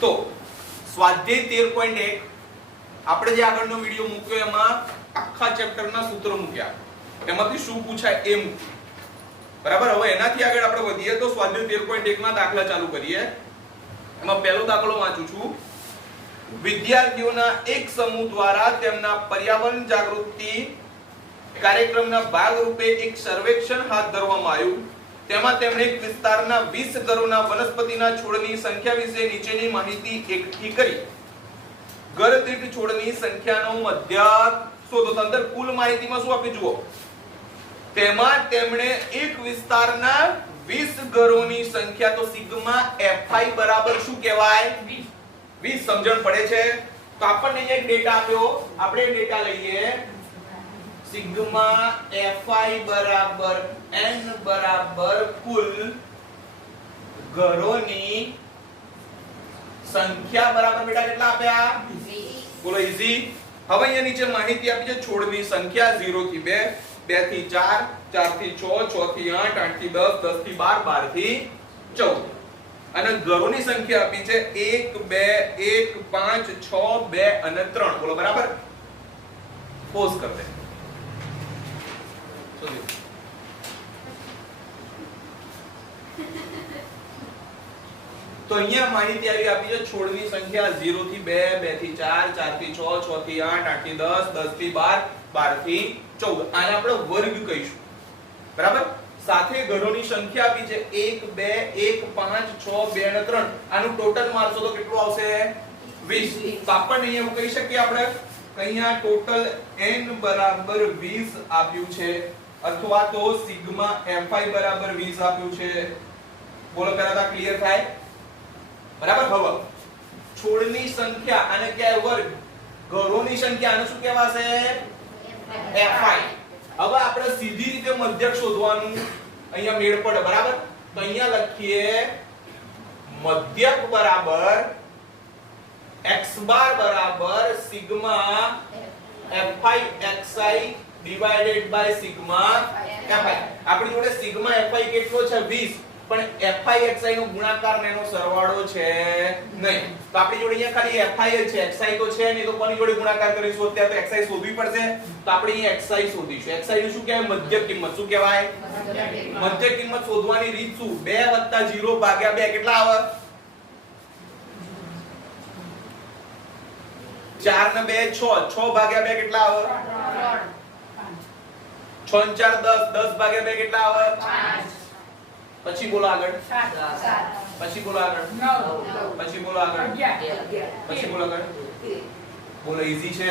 તો સ્વાધ્યાય 13.1 આપણે જે આગળનો વિડિયો મૂક્યો એમાં આખા ચેપ્ટરના સૂત્રો મૂક્યા, એમાંથી શું પૂછાય એ મૂક્યું. બરાબર. હવે એનાથી આગળ આપણે વધીએ તો સ્વાધ્યાય 13.1 માં દાખલા ચાલુ કરીએ. એમાં પહેલો દાખલો વાંચું છું. વિદ્યાર્થીઓના એક સમૂહ દ્વારા તેમના પર્યાવરણ જાગૃતિ કાર્યક્રમના ભાગરૂપે એક સર્વેક્ષણ હાથ ધરવામાં આવ્યું. તેમાં તેમણે એક વિસ્તારના 20 ઘરોના વનસ્પતિના છોડની સંખ્યા વિશે નીચેની માહિતી એકઠી કરી. ઘર દીઠ છોડની સંખ્યાનો મધ્યક શોધો. તો અંદર કુલ માહિતીમાં શું આપ્યું જુઓ. તેમાં તેમણે એક વિસ્તારના 20 ઘરોની સંખ્યા, તો સિગ્મા fi બરાબર શું કહેવાય? 20. સમજણ પડે છે? તો આપણને એક ડેટા આપ્યો, આપણે ડેટા લઈએ. સિગ્મા fi બરાબર n બરાબર કુલ ઘરોની સંખ્યા બરાબર બેટા કેટલા આપ્યા? 20. બોલો ઈઝી. હવે અહીંયા નીચે માહિતી આપી છે છોડની સંખ્યા 0 થી 2, 2 થી 4, 4 થી 6, 6 થી 8, 8 થી 10, 10 થી 12, 12 થી 14. અને ઘરોની સંખ્યા આપી છે 1 2 1 5 6 2 અને 3. બોલો બરાબર. પોઝ કર દે. તો અહીંયા માહિતી આવી આપી છે છોડની સંખ્યા 0 થી 2, 2 થી 4, 4 થી 6, 6 થી 8, 8 થી 10, 10 થી 12, 12 થી 14. આને આપણે વર્ગ કહીશું. બરાબર. સાથે ઘરોની સંખ્યા આપી છે 1 2 1 5 6 2 અને 3. આનું ટોટલ મારશો તો કેટલું આવશે? 20. તો આપણને અહીંયા એવું કહી શકીએ આપણે અહીંયા ટોટલ n બરાબર 20 આપ્યું છે, અથવા તો સિગ્મા fi બરાબર 20 આપ્યું છે. બોલો પહેલા તો ક્લિયર થાય? બરાબર. હવે છોડની સંખ્યા આને કહેવાય વર્ગ, ઘરોની સંખ્યા આને શું કહેવાશે? fi. હવે આપણે સીધી રીતે મધ્યક શોધવાનું અહીંયા મેળ પડે. બરાબર. તો અહીંયા લખીએ મધ્યક બરાબર x બાર બરાબર sigma fi xi divided by sigma fi. આપણી જોડે સિગ્મા fi કેટલો છે? 20. પણ fi xi નો ગુણાકાર ને એનો સરવાળો છે નહીં. તો આપણી જોડે અહીંયા ખાલી fi છે, xi તો છે નહીં, તો કોની જોડે ગુણાકાર કરીશું? અત્યારે તો xi શોધવી પડશે. તો આપણે અહીંયા xi શોધીશું. xi નું શું કહેવાય? મધ્યક કિંમત. શું કહેવાય? મધ્યક કિંમત શોધવાની રીત શું? 2 + 0 ભાગ્યા 2 કેટલા આવે? 4 ને 2 6, 6 ભાગ્યા 2 કેટલા આવે? 3. 6 ને 4 10, 10 ભાગ્યા 2 કેટલા આવે? 5. પછી બોલો આગળ. 7. પછી બોલો આગળ. 9. પછી બોલો આગળ. 11. પછી બોલો આગળ. બોલો ઈઝી છે?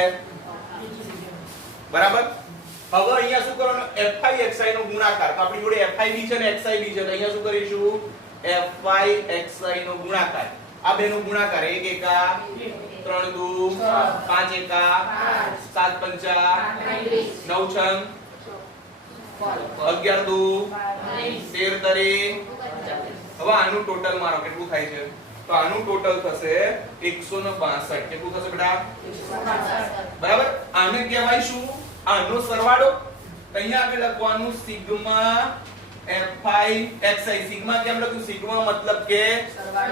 બરાબર. હવે અહીંયા શું કરવાનું? fi xi નો ગુણાકાર. તો આપણી જોડે fi બી છે ને xi બી છે, તો અહીંયા શું કરીશું? fi xi નો ગુણાકાર. આ બેનો ગુણાકાર 1 એકા 3 દુ 5 એકા 7 પંચા 9 છંગ 11 દુ 13 તરી. હવે આનું ટોટલ મારો કેટલું થાય છે? તો આનું ટોટલ થશે 162. કેટલું થશે બેટા? 162. બરાબર. આને કહેવાય શું? આનો સરવાળો. અહીંયા આપણે લખવાનું સિગ્મા fi xi. સિગ્મા કેમ લખ્યું? સિગ્મા મતલબ કે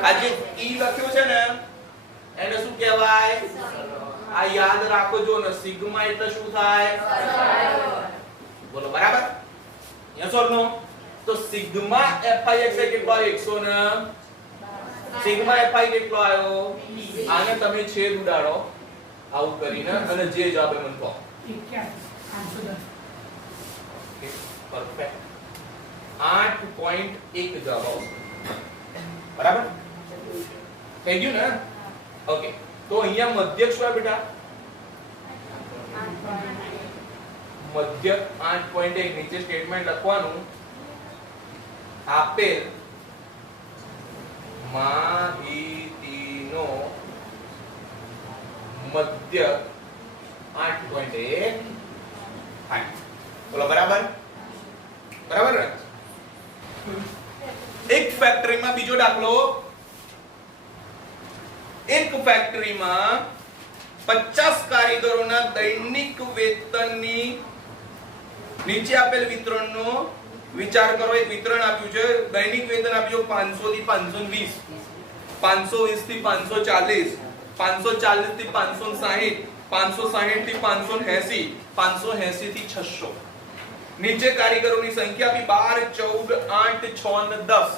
આ જે e લખ્યું છે ને એને શું કહેવાય? આ યાદ રાખો જો ને, સિગ્મા એટલે શું થાય? બોલો બરાબર. યસ ઓર નો? તો સિગ્મા fi xi કેટલો આવ્યો? 100 ને સિગ્મા fi કેટલો આવ્યો? આને તમે છેદ ઉડાડો આવું કરીને અને જે જવાબ એ મને કહો. પરફેક્ટ. 8.1 જવાબ આવશે. બરાબર. થઈ ગયું ને? ઓકે. તો અહીંયા મધ્યક શું આવે બેટા? મધ્યક 8.1. નીચે સ્ટેટમેન્ટ લખવાનું આપેલ માહિતીનો મધ્યક 8.1 થાય. બોલો બરાબર. બરાબર ને? એક ફેક્ટરીમાં બીજો દાખલો. એક ફેક્ટરીમાં 50 કારીગરોના દૈનિક વેતનની નીચે આપેલ વિતરણનો વિચાર કરો. એક વિતરણ આપ્યું છે, દૈનિક વેતન આપ્યું 500 થી 520. 520 થી 540, 540 થી 560, 560 થી 580, 580 થી 600. નીચે કારીગરોની સંખ્યા આપી 12, 14, 8, 6 અને 10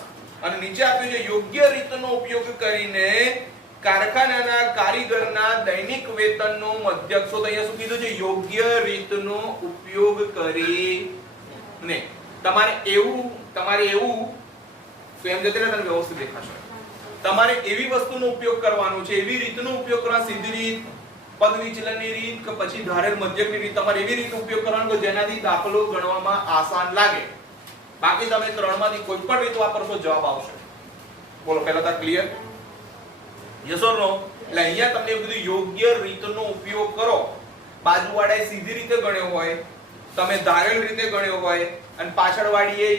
અને નીચે આપ્યું છે યોગ્ય રીતનો ઉપયોગ કરીને કારખાનાના કારીગરના દૈનિક વેતનનો મધ્યક. તો અહીંયા શું કીધું છે? યોગ્ય રીતનો ઉપયોગ કરીને. તમારે એવું તો એમ જતી તને વ્યવસ્થિત દેખાશે. તમારે એવી વસ્તુનો ઉપયોગ કરવાનો છે, એવી રીતનો ઉપયોગ કરવાનો, સીધી રીત, પદ વિચલનની રીત કે પછી ધારેલ મધ્યકની રીત, તમારે એવી રીતનો ઉપયોગ કરવાનો કે જેનાથી દાખલો ગણવામાં આસાન લાગે. બાકી તમે ત્રણમાંથી કોઈ પણ રીત વાપરશો જવાબ આવશે. બોલો પહેલા તો ક્લિયર? યસ ઓર નો? એટલે અહીંયા તમને એવું કીધું યોગ્ય રીતનો ઉપયોગ કરો. બાજુવાળાએ સીધી રીતે ગણ્યો હોય, તમે ધારેલ રીતે ગણ્યો હોય અને પાછળવાળીએ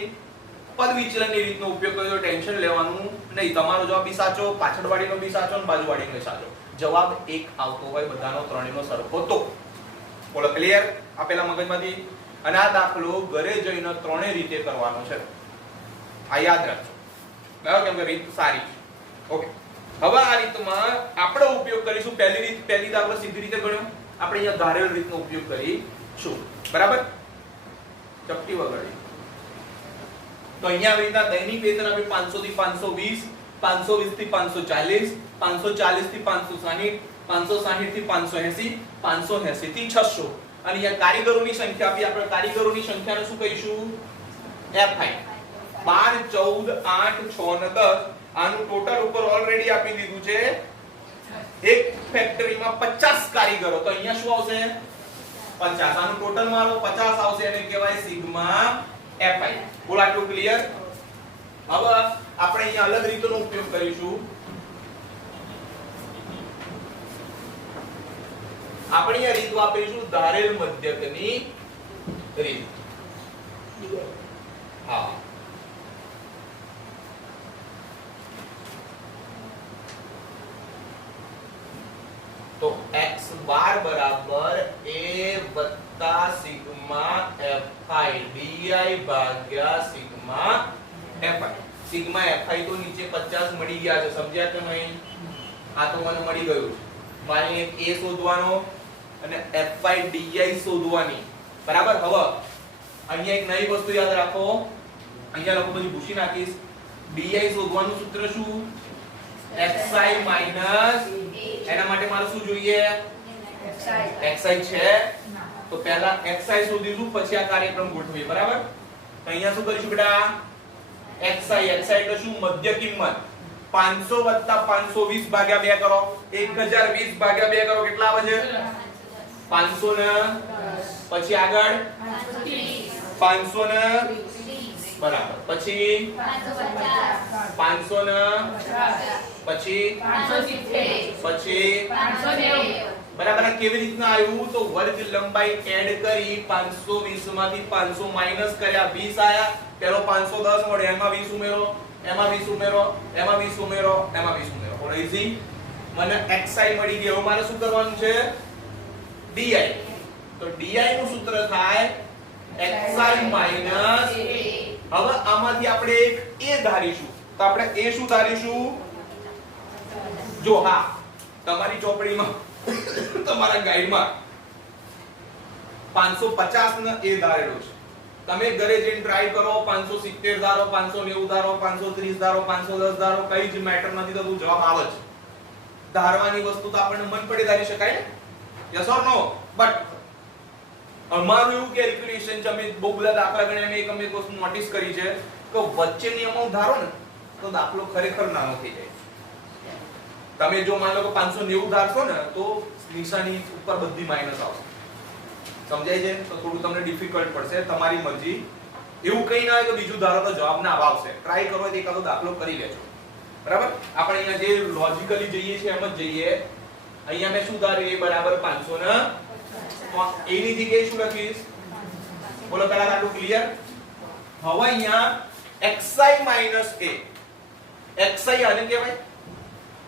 પદ વિચલનની રીતનો ઉપયોગ કર્યો તો ટેન્શન લેવાનું નહીં. તમારો જવાબ બી સાચો, પાછળવાળીનો બી સાચો અને બાજુવાળીનો બી સાચો. જવાબ એક આવતો હોય બધાનો ત્રણેયનો સરખો તો. બોલો ક્લિયર? આપેલા મગજમાંથી. અને આ દાખલો ઘરે જઈને ત્રણેય રીતે કરવાનો છે. આ યાદ રાખજો. બરાબર? કેમ કે રીત સારી છે. ઓકે. હવે આ રીતમાં આપણે ઉપયોગ કરીશું પહેલી રીત. પહેલી દાખલો સીધી રીતે ગણ્યો. આપણે અહીંયા ધારેલ રીતનો ઉપયોગ કરીશું. બરાબર? ચપટી વગાડી. તો અહીંયા આવી રીતના દૈનિક વેતન આપણે 500 થી 520, 520 થી 540, 540 થી 560, 560 થી 580, 580 થી 600. અને અહીંયા કારીગરોની સંખ્યા આપી. આપણે કારીગરોની સંખ્યાને શું કહીશું? FI. 12, 14, 8, 6 અને 10. આનું ટોટલ ઉપર ઓલરેડી આપી દીધું છે. એક ફેક્ટરીમાં 50 કારીગરો. તો અહીંયા શું આવશે? 50. આનું ટોટલ મારો 50 આવશે. એને કહેવાય સિગ્મા FI. બોલ આટલું ક્લિયર? હવે આપણે અહીંયા અલગ રીતનો ઉપયોગ કરીશું. આપણે અહીંયા રીત વાપરીશું ધારેલ મધ્યકની રીત. હા. તો x બાર બરાબર a વત્તા સિગ્મા fi di ભાગ્યા સિગ્મા fi. સિગ્મા fi તો નીચે 50 મળી ગયા છે. સમજ્યા કે નહીં? આ તો મને મળી ગયું છે. મારે એક a શોધવાનો અને fi di શોધવાની. બરાબર? હવે અહીંયા એક નવી વસ્તુ યાદ રાખો. અહીંયા લખો પછી ભૂસી નાખીશ. di શોધવાનું સૂત્ર શું? xi માઈનસ એના માટે મારે શું જોઈએ? xi છે તો પહેલા xi શોધીશું પછી આ કાર્યક્રમ ગોઠવીએ. બરાબર? તો અહીંયા શું કરીશું બેટા? xi એટલે શું? મધ્ય કિંમત. 500 + 520 ભાગ્યા 2 કરો. 1020 ભાગ્યા 2 કરો. કેટલા આવે છે? 500 ને પછી આગળ 500 ને બરાબર. પછી 550 ને પછી 570 પછી 590. બરાબર? કેવી રીતના આવ્યું? તો વર્ગ લંબાઈ એડ કરી 520 માંથી 500 માઈનસ કર્યા 20 આયા. પેલો 510 મળે એમાં 20 ઉમેરો, એમાં 20 ઉમેરો, એમાં 20 ઉમેરો, એમાં 20 ઉમેરો. ઓર ઈઝી. મને xi મળી ગયો. મારે શું કરવાનું છે? di. તો di નું સૂત્ર થાય xi માઈનસ. હવે આમાંથી આપણે એક a ધારીશું. તો આપણે a શું ધારીશું? જો હા તમારી ચોપડીમાં તમારા ગાઈડમાં 550 ને a ધારેલો છે. તમે ઘરે જઈને ટ્રાય કરો. 570 ધારો, 590 ધારો, 530 ધારો, 510 ધારો, કઈ જ મેટર નથી થતું. જવાબ આવે જ. ધારવાની વસ્તુ તો આપણને મન પડે ધારી શકાય. Yes or no? બટ અમારું એવું કેલ્ક્યુલેશન છે. અમે બહુ બધા દાખલા ગણ્યા. અમે એક વસ્તુ નોટિસ કરી છે કે વચ્ચેની અમાઉન્ટ ધારો ને તો દાખલો ખરેખર નાનો થઈ જાય. તમે જો માનો કે 590 ધારશો ને તો નિશાની ઉપર બધી માઈનસ આવશે. સમજાય છે? તો થોડું તમને ડિફિકલ્ટ પડશે. તમારી મરજી. એવું કઈ ના હોય કે બીજું ધારો તો જવાબ ના આવશે. ટ્રાય કરો તો એકાદો દાખલો કરી લેજો. બરાબર? આપણે અહીંયા જે લોજિકલી જઈએ છે એમ જ જઈએ. અહીંયા મેં શું ધાર્યું? a બરાબર 500 ને તો a ની જગ્યાએ શું લખીશ? બોલો પહેલા આટલું ક્લિયર? હવે અહીંયા xi માઈનસ a. xi આને કહેવાય.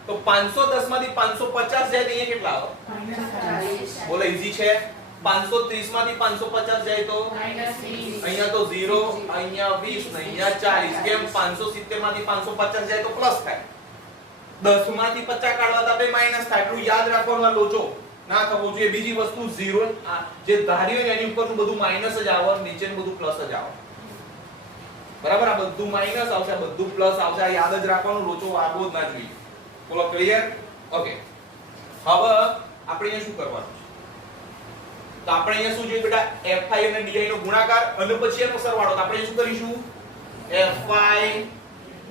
તો 510 માંથી 550 જાય તો અહીંયા કેટલા આવે? બોલો ઈઝી છે. 530 માંથી 550 જાય તો અહીંયા તો 0, અહીંયા 20 ને અહીંયા 40. કેમ? 570 માંથી 550 જાય તો પ્લસ થાય. 10 માંથી 50 કાઢવા તો બે માઈનસ થાય, એટલું યાદ રાખવાનું. આ લોચો ના થવો જોઈએ. બીજી વસ્તુ 0 જે ધાર્યો ને એની ઉપરનું બધું માઈનસ જ આવે, નીચેનું બધું પ્લસ જ આવે. બરાબર? આ બધું માઈનસ આવશે, આ બધું પ્લસ આવશે. આ યાદ જ રાખવાનું, લોચો વાગવો જ ના જોઈએ. બોલો ક્લિયર? ઓકે. હવે આપણે અહીંયા શું કરવાનું છે? તો આપણે અહીંયા શું જોઈએ બેટા? fi અને di નો ગુણાકાર અને પછી એનો સરવાળો. તો આપણે શું કરીશું? fi.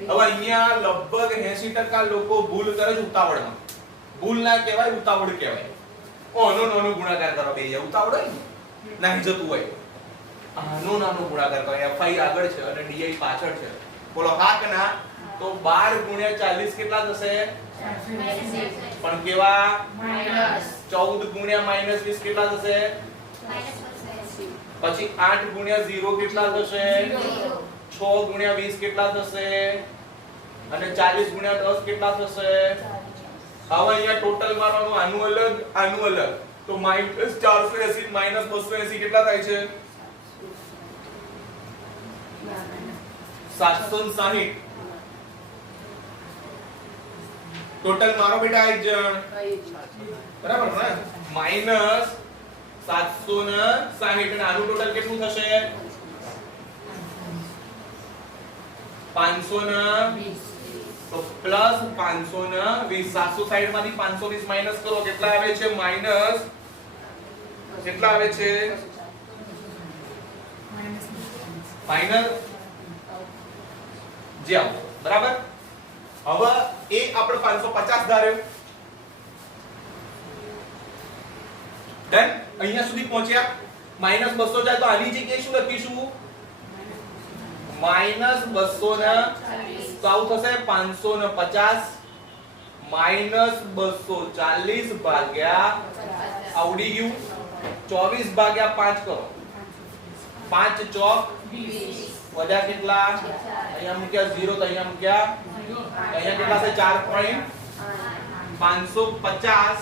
હવે અહીંયા લગભગ 80% લોકો ભૂલ કરે છે ઉતાવળમાં. ભૂલ ના કહેવાય, ઉતાવળ કહેવાય. આનો નાનો ગુણાકાર કરો બે. ઉતાવળ હોય ને નાહી જતું હોય. આનો નાનો ગુણાકાર કરો. fi આગળ છે અને di પાછળ છે. બોલો હા કે ના? તો 12 ગુણ્યા 40 કેટલા થશે? પણ કેવા? માઈનસ. 14 ગુણ્યા માઈનસ 20 કેટલા થશે? પછી 8 ગુણ્યા 0 કેટલા થશે? 6 ગુણ્યા 20 કેટલા થશે? અને 40 ગુણ્યા 10 કેટલા થશે? હવે અહીંયા ટોટલ મારવાનું, આનું અલગ આનું અલગ. તો -480 -280 કેટલા થાય છે? 760. ટોટલ મારો બેટા એક જણ બરાબર ને? -760 અને આનું ટોટલ કેટલું થશે? 520. તો પ્લસ 520. 760 માંથી 520 માઈનસ કરો, કેટલા આવે છે? માઈનસ કેટલા આવે છે? માઈનસ જ્યાં બરાબર. હવે એ આપણે 550 ધાર્યો. ડન. અહીંયા સુધી પહોંચ્યા. -200 જાય તો આની જગ્યાએ શું લખીશું? -240. તો આવું થશે 550 -240 ભાગ્યા આવડી ગયું 24 ભાગ્યા 5 કરો. 5 ચોક 20. વધ્યા કેટલા? અહીંયા મૂક્યા 0 તો અહીંયા મૂક્યા. અહીંયા કેટલા છે? 4.550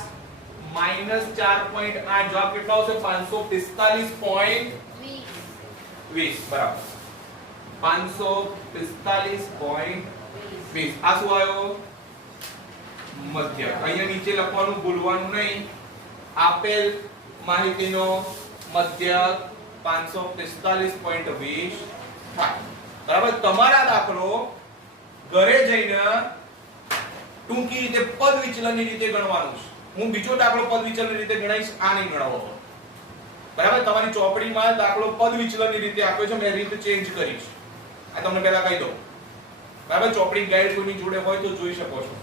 -4.8 જવાબ કેટલો આવશે? 545.20 બરાબર. 545.20. આ શું આવ્યો? મધ્ય. અહીંયા નીચે લખવાનું ભૂલવાનું નહીં. આપેલ માહિતીનો મધ્ય 545.20 થાય. બરાબર. તમારા દાખલો ઘરે જઈને ટૂંકી રીતે પદ વિચલનની રીતે ગણવાનું છે. હું બીજો દાખલો પદ વિચલનની રીતે ગણાઈશ, આ નહીં ગણાવો. બરાબર. તમારી ચોપડીમાં દાખલો પદ વિચલનની રીતે આપ્યો છે, મેં રીત ચેન્જ કરી છે. આ તમને પહેલા કહી દઉં. બરાબર. ચોપડી ગાઈડ કોઈની જોડે હોય તો જોઈ શકો છો.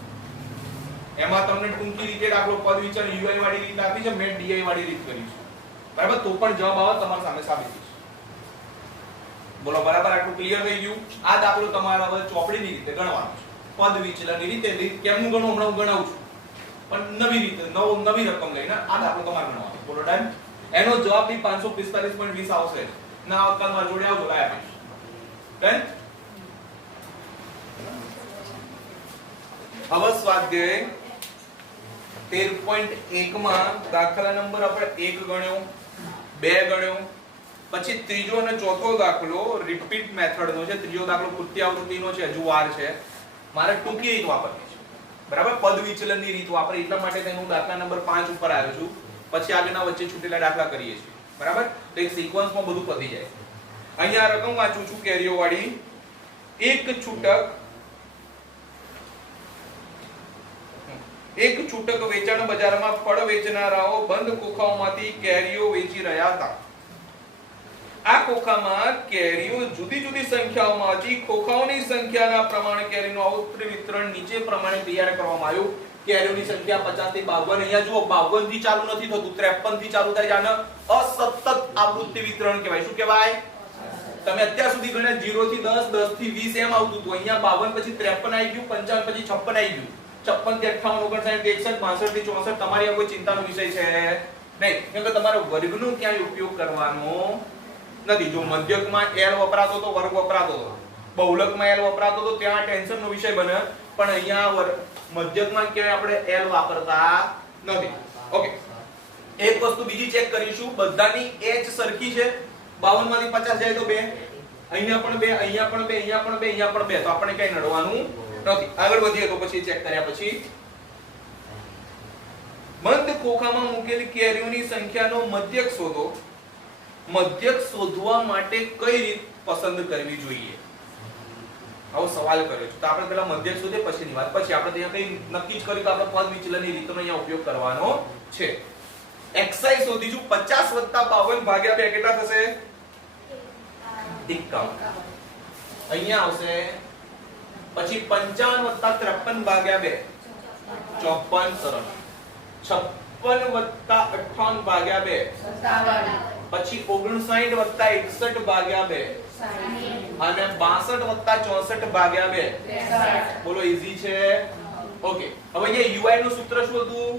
એમાં તમને ટૂંકી રીતે દાખલો પદ વિચલન ui વાળી રીત આપી છે, મેં di વાળી રીત કરી છે. બરાબર. તો પણ જવાબ આવે તમારી સામે સાબિતી છે. બોલો બરાબર? આટલું ક્લિયર થઈ ગયું? આ દાખલો તમારે હવે ચોપડીની રીતે ગણવાનો છે. પદ વિચલનની રીતે કેમનું ગણવું હમણાં હું ગણાવું છું, પણ નવી રીતે નવી રકમ લઈને આ દાખલો તમારે ગણવાનો. બોલો ડન. એનો જવાબ બી 545.20 આવશે. ના આવતા મારા જોડે આવજો, લાય આપીશ. ડન. હવે સ્વાધ્યાય 13.1 માં દાખલા નંબર આપણે 1 ગણ્યો, 2 ગણ્યો, પછી ત્રીજો અને ચોથો દાખલો રિપીટ મેથડ નો છે. ત્રીજો દાખલો કૃત્ય આવૃત્તિનો છે, હજુ વાર છે. મારે ટૂંકી રીત વાપરવી છે. બરાબર. પદ વિચલનની રીત વાપરી, એટલા માટે તેનું દાખલા નંબર 5 ઉપર આવ્યો છું. પછી આગળના વચ્ચે છૂટેલા દાખલા કરીએ છીએ. બરાબર. તો એક સિક્વન્સમાં બધું પતી જાય. અહીંયા રકમ વાંચું છું કેરીઓ વાળી. એક છૂટક વેચાણ બજારમાં ફળ વેચનારાઓ બંધ ખોખાઓમાંથી કેરીઓ વેચી રહ્યા હતા. આ ખોખામાં કેરીઓ જુદી જુદી સંખ્યાઓમાં હતી. ખોખાઓની સંખ્યાના પ્રમાણે કેરીનું આવૃત્તિ વિતરણ નીચે પ્રમાણે તૈયાર કરવામાં આવ્યું. કેરીઓની સંખ્યા 50 થી 52. અહીંયા જુઓ 52 થી ચાલુ નથી થતું, 53 થી ચાલુ થાય છે. આને અસતત આવૃત્તિ વિતરણ કહેવાય. શું કહેવાય? તમે અત્યાર સુધી ગણ્યા 0 થી 10, 10 થી 20 એમ આવતું હતું. અહીંયા 52 પછી 53 આવી ગયું, 55 પછી 56 આવી ગયું, 56 થી 58, 59, 61, 62 થી 64. તમારી આ કોઈ ચિંતાનો વિષય છે નહીં, કેમ કે તમારે વર્ગનો ક્યાંય ઉપયોગ કરવાનો નથી. જો મધ્યકમાં l વપરાતો તો વર્ગ વપરાતો હતો, બહુલકમાં l વપરાતો તો ત્યાં ટેન્શનનો વિષય બને. પણ અહીંયા મધ્યકમાં ક્યાંય આપણે l વાપરતા નથી. ઓકે. એક વસ્તુ બીજી ચેક કરીશું. બધાની h સરખી છે. 52 માંથી 50 જાય તો 2, અહીંયા પણ 2, અહીંયા પણ 2, અહીંયા પણ 2, અહીંયા પણ 2. તો આપણે કઈ નડવાનું નથી. આગળ વધીએ તો પછી ચેક કર્યા પછી બંધ ખોખામાં મૂકેલી કેરીઓની સંખ્યાનો મધ્યક શોધો. મધ્યક શોધવા માટે કઈ રીત પસંદ કરવી જોઈએ? આવો સવાલ કર્યો છે. તો આપણે પહેલા મધ્યક શોધે પછીની વાત. પછી આપણે ત્યાં કઈ નક્કી જ કર્યું તો આપણે પદ વિચલનની રીતનો અહીંયા ઉપયોગ કરવાનો છે. xi શોધીશું. 50 + 52 ભાગ્યા 2 કેટલા થશે? 51. અહીંયા આવશે. પછી 55 + 53 ભાગ્યા 2 54 સરળ. 56 + 58 ભાગ્યા 2 57. પછી 59 + 61 ભાગ્યા 2 અને 62 + 64 ભાગ્યા 2 63. બોલો ઈઝી છે. ઓકે, હવે અહીંયા ui નું સૂત્ર શું હતું?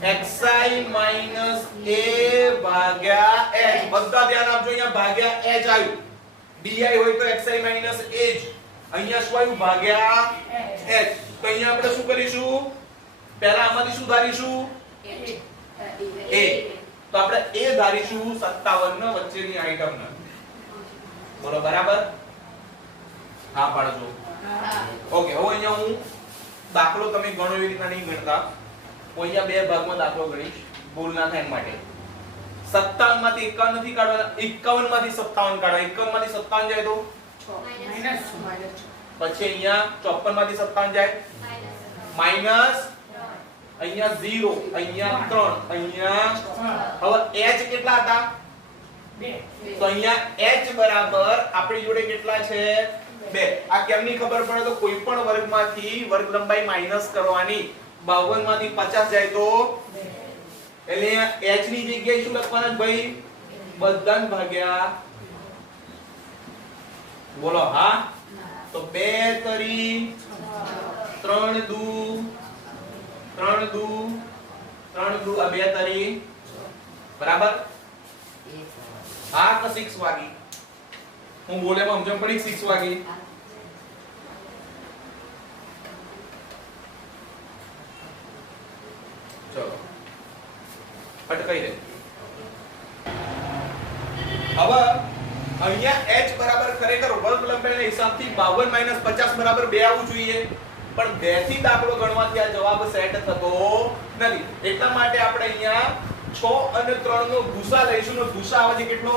xi - a ભાગ્યા h. બધા ધ્યાન આપજો, અહીંયા ભાગ્યા h આવ્યું. di હોય તો xi - a જ. અહીંયા શું આવ્યું? ભાગ્યા h. તો અહીંયા આપણે શું કરીશું? પહેલા આમાંથી શું ધારીશું? a. તો આપણે a ધારીશું 57 ના વચ્ચેની આઈટમ ને. બોલો બરાબર? હા પાડજો. ઓકે, હવે અહીંયા હું દાખલો તમે ગણો એવી રીતના નહીં ગણતા. હું અહીંયા બે ભાગમાં દાખલો ગણીશ ભૂલ ના થાય માટે. 57 માંથી 51 નથી કાઢવાના, 51 માંથી 57 કાઢવા. 51 માંથી 57 જાય તો પછી અહીંયા 54 માંથી 57 જાય માઈનસ અહીંયા 0, અહીંયા 3, અહીંયા હવે h કેટલા હતા? 2. તો અહીંયા h બરાબર આપણી જોડે કેટલા છે? 2. આ કેમની ખબર પડે? તો કોઈ પણ વર્ગમાંથી વર્ગ લંબાઈ માઈનસ કરવાની. 52 માંથી 50 જાય તો એટલે h ની જગ્યાએ શું લખવાના ભાઈ? બધાને ભાગ્યા. બોલો હા. તો 2 તરી 3 દુ 3 દુ 3 દુ આ 2 તરી બરાબર. હા તો 6 વાગી. હું બોલે માં સમજણ પડી? 6 વાગી. ચલો અટકાઈ દે. હવે અહીંયા h બરાબર ખરેખર વર્ગ લંબાઈના હિસાબથી 52 - 50 બરાબર 2 આવવું જોઈએ. પણ 2 થી દાખલો ગણવાથી આ જવાબ સેટ થતો નથી. એટલા માટે આપણે અહીંયા 6 અને 3 નો ગુસા લઈશું. નો ગુસા આવે છે કેટલો?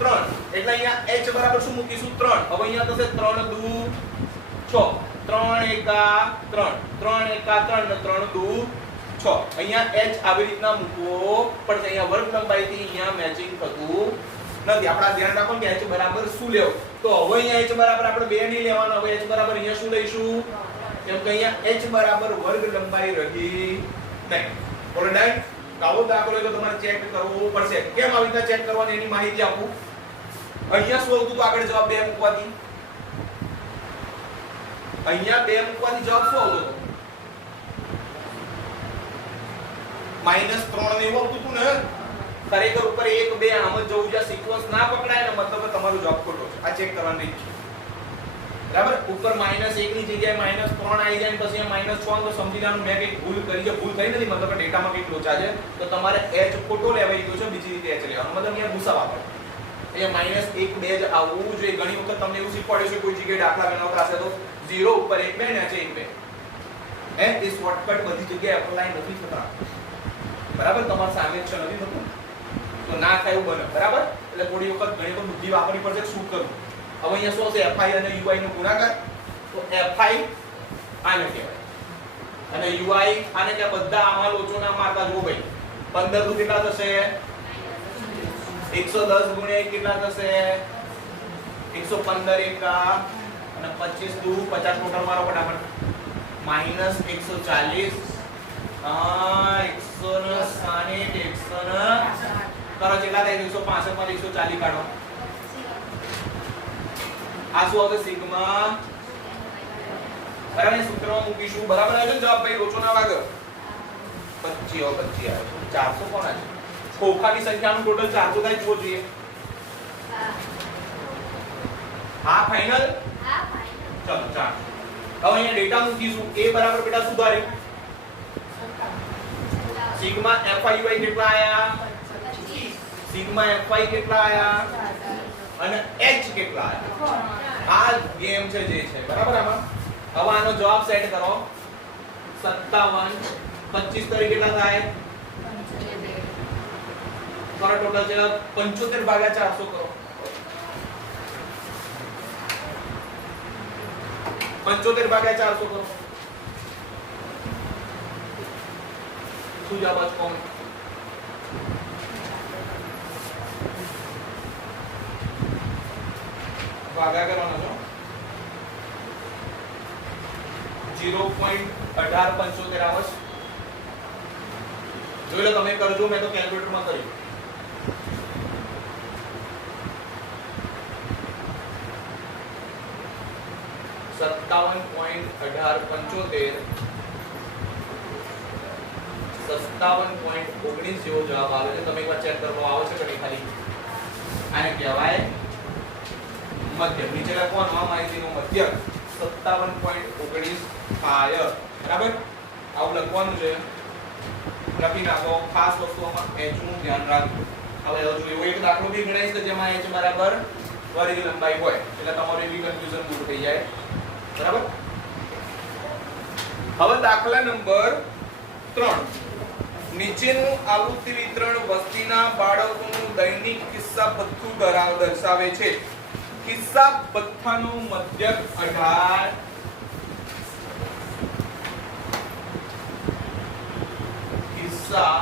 3. એટલે અહીંયા h બરાબર શું મૂકીશું? 3. હવે અહીંયા થશે 3 દુ 6, 3 એકા 3, 3 એકા 3 ને 3 દુ 6. અહીંયા h આવી રીતના મૂકવો પડશે. અહીંયા વર્ગ લંબાઈથી અહીંયા મેચિંગ થતું નથી. આપણે ધ્યાન રાખો કે h બરાબર શું લેવો. તો હવે અહીંયા h બરાબર આપણે 2 નહીં લેવાનો. હવે h બરાબર અહીંયા શું લઈશું? કેમ કે અહીંયા h બરાબર વર્ગ લંબાઈ રહી નહીં. બોલો ડન. આવો દાખલો તો તમારે ચેક કરવો પડશે. કેમ આવી રીતના ચેક કરવાની એની માહિતી આપું. અહીંયા શું આવતું? તો આગળ જવાબ 2 મૂકવાથી. અહીંયા 2 મૂકવાથી જવાબ શું આવતો? -3 ને એવું આવતું હતું ને. ખરેખર ઉપર 1 2 આમ જ જવું જોઈએ. સિક્વન્સ ના પકડાય ને મતલબ તમારો જવાબ ખોટો છે. આ ચેક કરવાની રીત છે. બરાબર. ઉપર -1 ની જગ્યાએ -3 આવી જાય પછી અહીંયા -6 તો સમજી લેવાનું મેં કંઈક ભૂલ કરી છે. ભૂલ થઈ નથી, મતલબ ડેટામાં કંઈક લોચા છે. તો તમારે h ખોટો લેવાઈ ગયો છે, બીજી રીતે h લેવાનો. મતલબ અહીંયા ગુસા વાપરો. અહીંયા -1 2 જ આવવું જોઈએ. ઘણી વખત તમને એવું શીખવાડ્યું છે કોઈ જગ્યાએ દાખલા ગણવતા હશે તો 0 ઉપર 1 2 નીચે 1 2. એ શોર્ટકટ બધી જગ્યાએ એપ્લાય નથી થતા. બરાબર. તમારા સામે જ નથી થતું તો ના થાય એવું બને. બરાબર. એટલે થોડી વખત ઘણી વખત બુદ્ધિ વાપરવી પડશે. શું કરવું? હવે અહીંયા શું છે? fi અને ui નો ગુણાકાર. તો fi આને કહેવાય અને ui આને કે બધા આમાં લોચો ના મારતા જો ભાઈ. 15 દુ કેટલા થશે? 110 ગુણ્યા 1 કેટલા થશે? 115 એકા અને 25 દુ 50 ટોટલ મારો ફટાફટ. -140 160 100 કરો કેટલા થાય? 165 માંથી 140 કાઢો. આ શું આવશે? સિગ્મા. બરાબર. સૂત્રમાં મૂકીશું. બરાબર આવે છે જવાબ ભાઈ? રોચો ના વાગે. 25 આવે. 400 કોણ છે? ખોખાની સંખ્યાનું ટોટલ 400 થાય જુઓ જોઈએ. હા ફાઇનલ. ચલો 4. હવે અહીંયા ડેટા મૂકીશું. a બરાબર બેટા શું ધાર્યું? સિગ્મા fi ui કેટલા આયા? સિગ્મા fi કેટલા આયા? અને h કેટલા આયા? આ ગેમ છે જે છે. બરાબર. આમાં હવે આનો જવાબ સેટ કરો 57 25 તરી કેટલા થાય 75 કરો ટોટલ છે 75 ભાગ્યા 400 કરો 75 ભાગ્યા 400 કરો શું જવાબ આવશે કોણ ભાગા કરવાનો છો 0.1875 આવશે જોઈ લો તમે કરજો મેં તો કેલ્ક્યુલેટર માં કર્યું 57.19 જેવો જવાબ આવે છે તમે એકવાર ચેક કરવા આવો છે કે નહીં ખાલી આને કહેવાય મધ્યક નીચે લખવાનું આ માહિતીનું મધ્યક 57.19 થાય બરાબર આવું લખવાનું છે લખી નાખો ખાસ વસ્તુઓમાં h નું ધ્યાન રાખો હવે જો એવો એક દાખલો બી ગણાઈશ કે જેમાં h બરાબર વર્ગ લંબાઈ હોય એટલે તમારું એવી કન્ફ્યુઝન દૂર થઈ જાય બરાબર હવે દાખલા નંબર 3 નીચેનું આવૃત્તિ વિતરણ વસ્તીના બાળકોનું દૈનિક કિસ્સા ભથ્થું દર્શાવે છે કિસ્સા ભથ્થાનું મધ્યક 18 કિસ્સા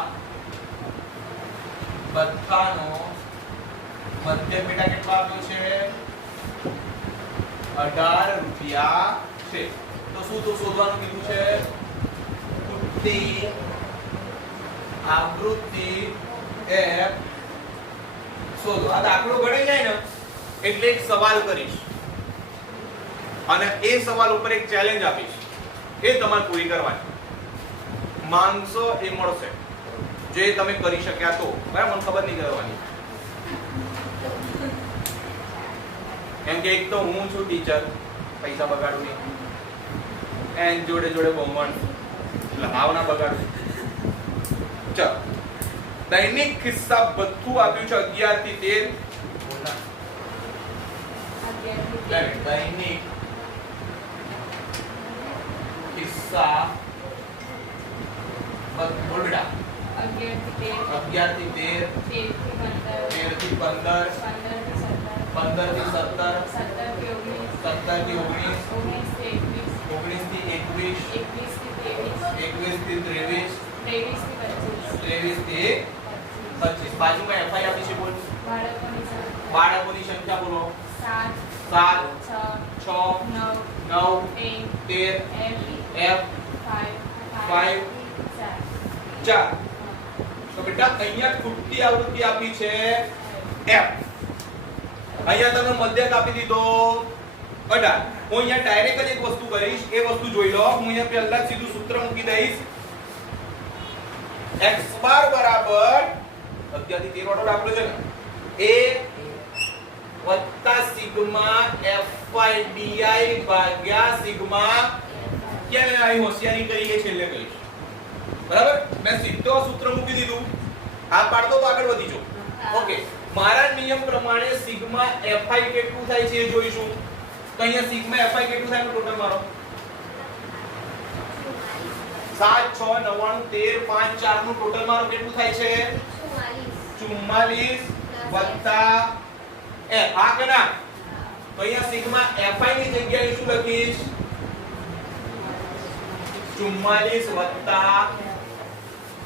ભથ્થાનો મધ્યક બેટા કેટલો આપ્યો છે 18 રૂપિયા છે તો શું તો શોધવાનું કીધું છે ઉત્તી આવૃત્તિ f શોધો આ દાખલો ગણાઈ જાય ને એટલે એક સવાલ કરીશ અને એ સવાલ ઉપર એક ચેલેન્જ આપીશ એ તમારે પૂરી કરવાની માંગશો એ મળશે જે તમે કરી શક્યા તો બરાબર મને ખબર નહીં કરવાની કેમ કે એક તો હું છું ટીચર પૈસા બગાડું નહીં એન જોડે જોડે બોમણ એટલે ભાવના બગાડું ચલો દૈનિક કિસ્સા ભથ્થું આપ્યું છે 11 થી 13 દૈનિક કિસ્સા બોલ બેટા 11 થી 13 13 થી 15 15 થી 17 17 થી 19 19 થી 21 21 થી 23 23 થી 25 બાજુમાં એફઆઈ આપી છે બોલ બાળકોની સંખ્યા બોલો 7 6 9 13 F 5 4 તો બેટા અહીંયા ખૂટતી આવૃત્તિ આપી છે F અહીંયા તમે મધ્યક આપી દીધો 18 હું અહીંયા ડાયરેક્ટ જ એક વસ્તુ કરીશ એ વસ્તુ જોઈ લો હું અહીંયા પહેલા સીધું સૂત્ર મૂકી દઈશ x બાર બરાબર 11 થી 13 વાળો દાખલો છે ને a વત્તા સિગ્મા fy di ભાગ્યા સિગ્મા ક્યાં આવી હોશિયારી કરી એ છેલ્લે કરીશ બરાબર મેં સીધો સૂત્ર મૂકી દીધું આ પાડતો તો આગળ વધી જો ઓકે મારા નિયમ પ્રમાણે સિગ્મા fy કેટલું થાય છે એ જોઈશું તો અહીંયા સિગ્મા fy કેટલું થાય ટોટલ મારો 7 6 99 13 5 4 નું ટોટલ મારો કેટલું થાય છે 44 વત્તા f આ કેના તો અહીંયા સિગ્મા fy ની જગ્યાએ શું લખીશ 44 વત્તા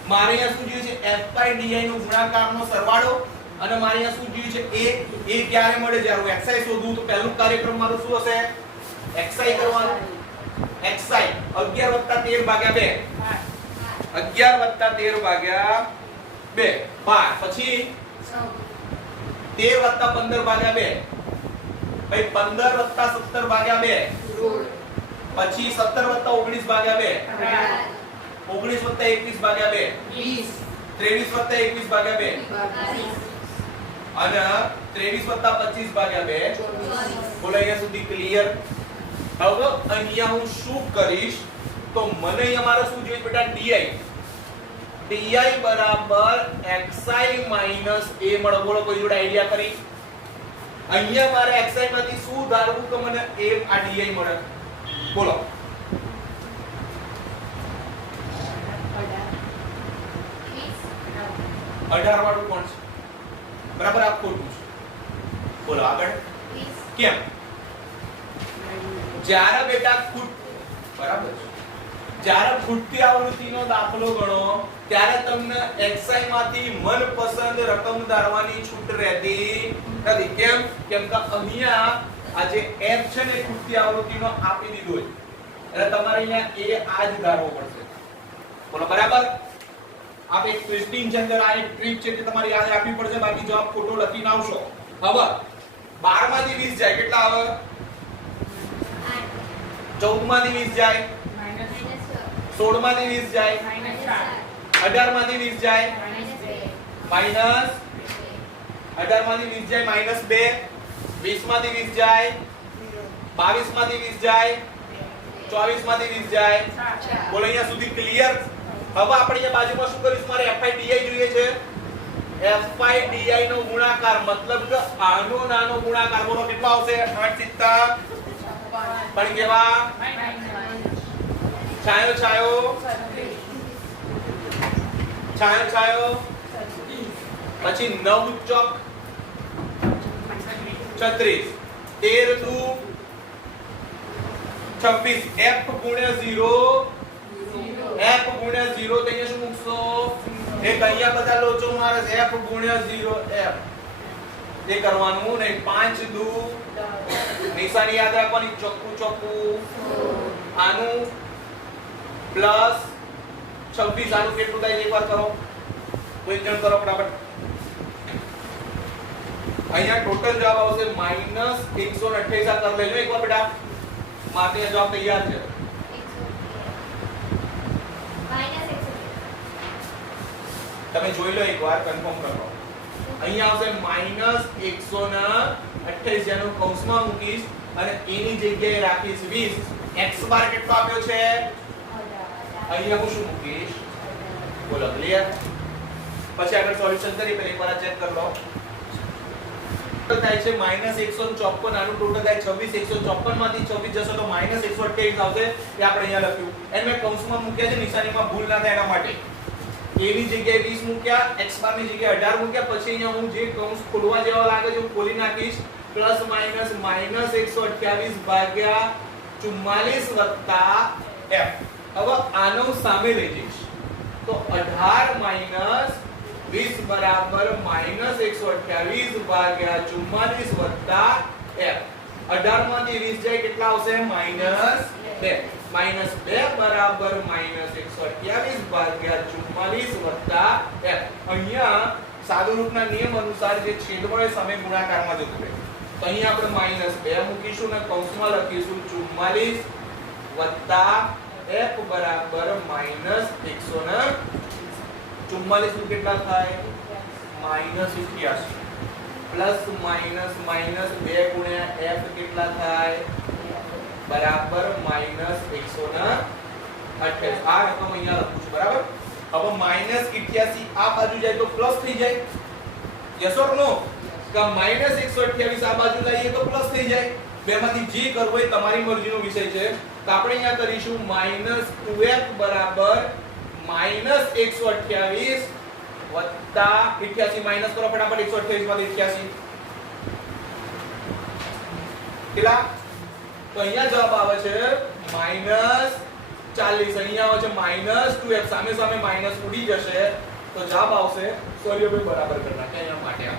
મારે અહીંયા શું જોઈએ છે fy di નો ગુણાકારનો સરવાળો અને મારે અહીંયા શું જોઈએ છે a ક્યારે મળે જ્યારે હું xi શોધું તો પહેલું કાર્યક્રમ મારું શું હશે xi કરવાનું xi 11 13 ભાગ્યા 2 11 13 ભાગ્યા 2 12 પછી 13 15 ભાગ્યા 2 ભાઈ 15 17 ભાગ્યા 2 પછી 17 19 ભાગ્યા 2 19 21 ભાગ્યા 2 20 23 21 ભાગ્યા 2 અને 23 25 ભાગ્યા 2 બોલો અહીંયા સુધી ક્લિયર હવે અહીંયા હું શું કરીશ તો મને અહીંયા મારે શું જોઈએ બેટા di બરાબર xi a મળે બોલો કોઈ જોડે આઈડિયા કરી અહીંયા મારે xi માંથી શું ધારવું તો મને a આ di મળે બોલો 18 વાળું કોણ છે? બરાબર, આ ખોટું છે. બોલો આગળ. 20 કેમ? જ્યારે બેટા બરાબર છે, જ્યારે ખૂટતી આવૃત્તિનો દાખલો ગણો ત્યારે તમને xi માંથી મનપસંદ રકમ ધારવાની છૂટ રહેતી નથી. કેમ? કેમ કે અહીંયા આ જે f છે ને ખૂટતી આવૃત્તિનો આપી દીધો છે એટલે તમારે અહીંયા a આ જ ધારવો પડશે. બોલો બરાબર. આપ એક ટ્વિસ્ટિંગ છે અંદર, આ એક ટ્રીક છે જે તમારે યાદ રાખવી પડશે, બાકી જવાબ ખોટો લખીને આવશો. હવે 12 માંથી 20 જાય કેટલા આવે? 14 માંથી 20 જાય, 16 માંથી 20 જાય, 18 માંથી 20 જાય, માઈનસ 18 માંથી 20 જાય માઈનસ 2, 20 માંથી 20 જાય, 22 માંથી 20 જાય, 24 માંથી 20 જાય. બોલો અહીંયા સુધી ક્લિયર? હવે આપણે અહીંયા બાજુમાં શું કરીશું? મારે fi di જોઈએ છે. fi di નો ગુણાકાર મતલબ કે આનો નાનો ગુણાકાર. બોલો કેટલો આવશે? 8 સિત્તા પણ કેવા? છાયો છાયો છાયો છાયો પછી 9 ચોક 36, 13 દુ 26. f ગુણ્યા 0 f ગુણ્યા 0 તો અહીંયા શું મૂકશો? એક અહીંયા બધા લોચો મારે f ગુણ્યા 0 f તે કરવાનું નહીં. 5 દુ નિશાની યાદ રાખવાની, ચોખ્ખું ચોખ્ખું. આનું પ્લસ 26, આનું કેટલું થાય એકવાર કરો, કોઈ જણ કરો ફટાફટ. અહીંયા ટોટલ જવાબ આવશે -128. આ કરી લેજો એકવાર બેટા, માટે જવાબ તૈયાર છે. તમે જોઈ લો એકવાર, કન્ફર્મ કરો. અહીંયા આવશે -128 જેનું કૌંસમાં મૂકીશ અને એની જગ્યાએ રાખીશ 20. x બાર કેટલો આપ્યો છે? અહીંયા હું શું મૂકીશ? બોલો ક્લિયર? પછી આગળ સોલ્યુશન કરી પહેલા એકવાર ચેક કરી લો. ટોટલ થાય છે -154, આનું ટોટલ થાય 26. 154 માંથી 26 જશે તો -128 આવશે. એ આપણે અહીંયા લખ્યું. એને મેં કૌંસમાં મૂક્યા છે નિશાનીમાં ભૂલ ના થાય એના માટે. a ની જગ્યાએ 20 મૂક્યા, x બાર ની જગ્યાએ 18 મૂક્યા. પછી અહીંયા હું જે કૌંસ ખોલવા જેવા લાગે છે હું ખોલી નાખીશ. પ્લસ માઈનસ -128 ભાગ્યા 44 વત્તા f. હવે આનો સામે લઈ જઈશ તો 18 માઈનસ 20 બરાબર -128 ભાગ્યા 44 વત્તા f. 18 માંથી 20 જાય કેટલા આવશે? -2. -2 બરાબર -128 ભાગ્યા 44 વત્તા f. અહીંયા સાદુરૂપના નિયમ અનુસાર જે છેદવડે સામે ગુણાકારમાં જતું રહે તો અહીંયા આપણે -2 મૂકીશું અને કૌંસમાં લખીશું 44 વત્તા f બરાબર -144 નું કેટલા થાય? -88. પ્લસ માઈનસ માઈનસ 2 ગુણ્યા f કેટલા થાય? બરાબર -128. આ રકમ અહીંયા લખું છું બરાબર. હવે -88 આ બાજુ જાય તો પ્લસ થઈ જાય. યસ ઓર નો? કે -128 આ બાજુ લઈએ તો પ્લસ થઈ જાય. બેમાંથી જે કરવું એ તમારી મરજીનો વિષય છે. તો આપણે અહીંયા કરીશું -2f બરાબર -128 વત્તા 88. માઈનસ કરો ફટાફટ 128 માંથી 88 કેટલા? તો અહીંયા જવાબ આવે છે -40. અહીંયા આવે છે -2f. સામે સામે માઈનસ ઉડી જશે તો જવાબ આવશે. સોરી ભાઈ બરાબર કરી નાખે અહીંયા માટે આ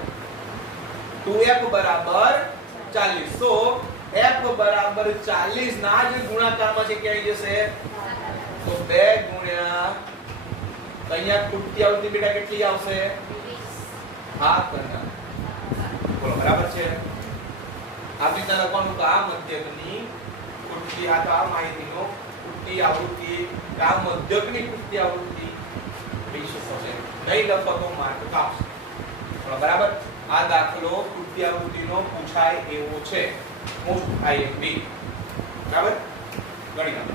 2f બરાબર 40. સો f બરાબર 40 ના જે ગુણાકારમાં છે કે આવી જશે તો 2 ગુણ્યા અહીંયા ખૂટતી આવૃત્તિ બેટા કેટલી આવશે? 20. હા કરના બોલો બરાબર છે. આ રીતના લખવાનું કે આ મધ્યકની ખૂટતી આ માહિતીનો ખૂટતી આવૃત્તિ, આ મધ્યકની ખૂટતી આવૃત્તિ વિશે થશે. નહીં લખો તો માર્ક કાપશે. બરાબર. આ દાખલો ખૂટતી આવૃત્તિનો પૂછાય એવો છે. Most IMP. બરાબર? ગણી નાખો.